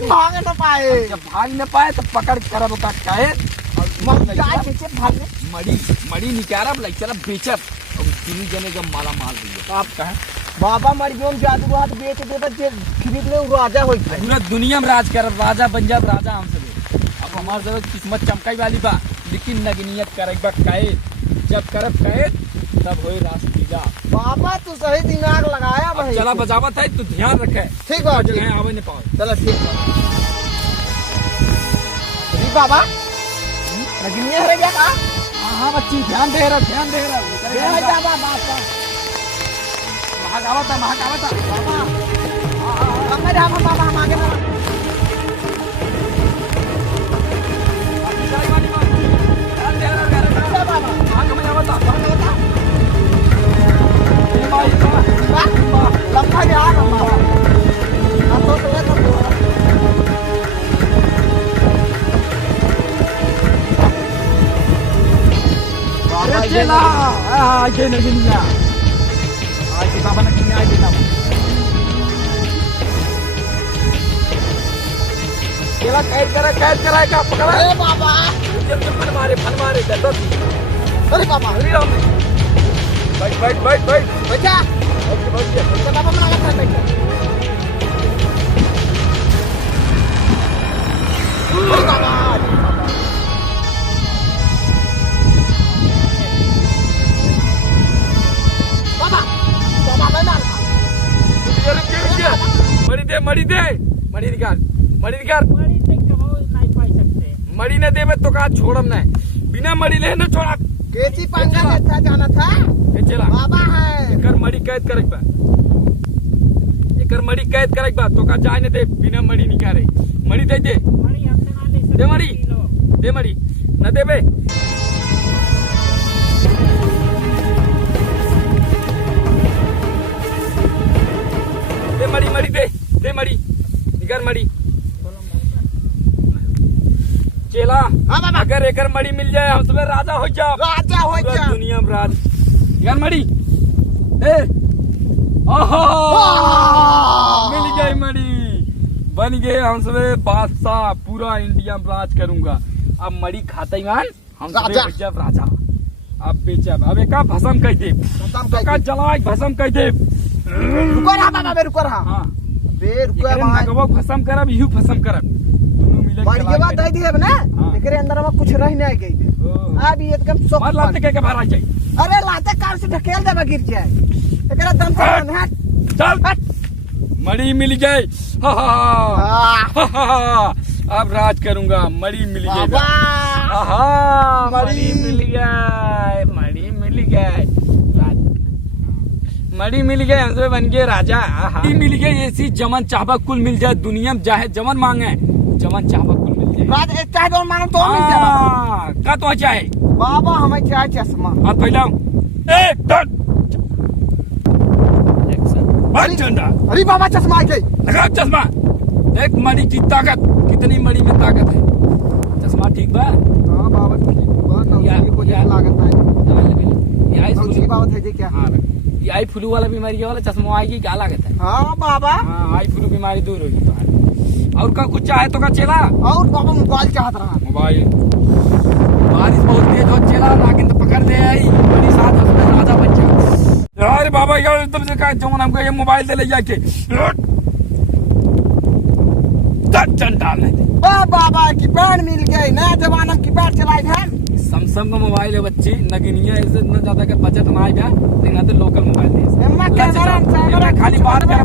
लेकिन भाग न पाए। जब भाग न पाए तो पकड़ कर का कहे मड़ी मड़ी निकारा चला बेचब तीन जने जब माला माल दिए आप कहे बाबा मरियो में जादू हाथ बेच दे खरीद ले राजा हो पूरा दुनिया में राज कर राजा बन जा राजा हम सब। अब हमारे सब किस्मत चमकाई वाली बा लेकिन नगनियत करे कहे जब करब कहे तब हो रास्तीजा। बाबा तू सही दिमाग लगाया भाई। चला बजावत है तू ध्यान रखे। ठीक बा ठीक है आवे नहीं पाओ। चलो ठीक है बाबा नगनिया रह गया का। हाँ बच्ची ध्यान दे रहा महागावता बाबा बाबा हम आगे लंबा गया आगे नगनिया आज बाबा नगनिया आगे ना केला कैद करा का पकड़ा। अरे बाबा फन मारे कर दो। अरे बाबा हरी राम बैठ बचा बाबा मना कर बैठ। अरे बाबा मड़ी निकाल मड़ी न देवे तो का छोड़म न बिना मड़ी ले न छोड़ा केची पंगा लेता जाना था। चला बाबा है एकर मड़ी कैद करे बा तो का जाए न दे बिना मड़ी निकाले मड़ी दे मड़ी न देवे दे मड़ी निकर मड़ी चेला। हाँ बाबा अगर एकर मड़ी मिल जाए हम सब राजा हो जा दुनिया में राज यार मड़ी ए ओहो मिल गई मड़ी बन गए हम सब बादशाह पूरा इंडिया में राज करूंगा। अब मड़ी खाते मान हम सब जब राजा अब बेचब अब एक भसम कह दे जला भसम कह दे। रुको रहा बाबा रुको रहा। हाँ रुको भसम करब यू भसम करब दोनों मिले के बात दे दिए ना एकरे अंदर में कुछ रह नहीं गई। अब ये एकदम सब मार लाते के भरा जाए। अरे लाते कार से ढकेल दे गिर जाए एकरा दम से हट चल मड़ी मिल गई। अब राज करूंगा मड़ी मिल गई। मड़ी मिल गए हमसे बन गए राजा। मिल गए ऐसी जमन चाहबा कुल मिल जाए दुनिया में चाहे जमन मांगे जमन चाहबा कुल मिल जाए। चाहे तो मांगे तो मिल जाए का तो चाहे बाबा हमें चाहे चश्मा हाथ फैलाऊं अरे बाबा चश्मा के लगा चश्मा एक मड़ी की ताकत कितनी मड़ी में ताकत है चश्मा ठीक बा। हाँ बाबा लागत है बाबत है क्या। हाँ आई फ्लू वाला बीमारी वाला चश्मा आएगी क्या लागत है। हाँ बाबा हाँ आई फ्लू बीमारी दूर होगी तुम्हारी। और का कुछ चाहे तो का चेला और बाबा मोबाइल चाहत रहा मोबाइल बारिश बहुत तेज हो चेला लेकिन तो पकड़ ले आई बड़ी साथ राजा बच्चा। अरे बाबा यार एकदम से कहा जमन हमको ये मोबाइल दे ले जाके डालने दे। बाबा की पैड मिल गई नया जमाना की पैड चलाई है। सैमसंग का मोबाइल है बच्ची नगनिया इससे इतना ज्यादा का बजट ना आएगा लेकिन तो लोकल मोबाइल है खाली बात कर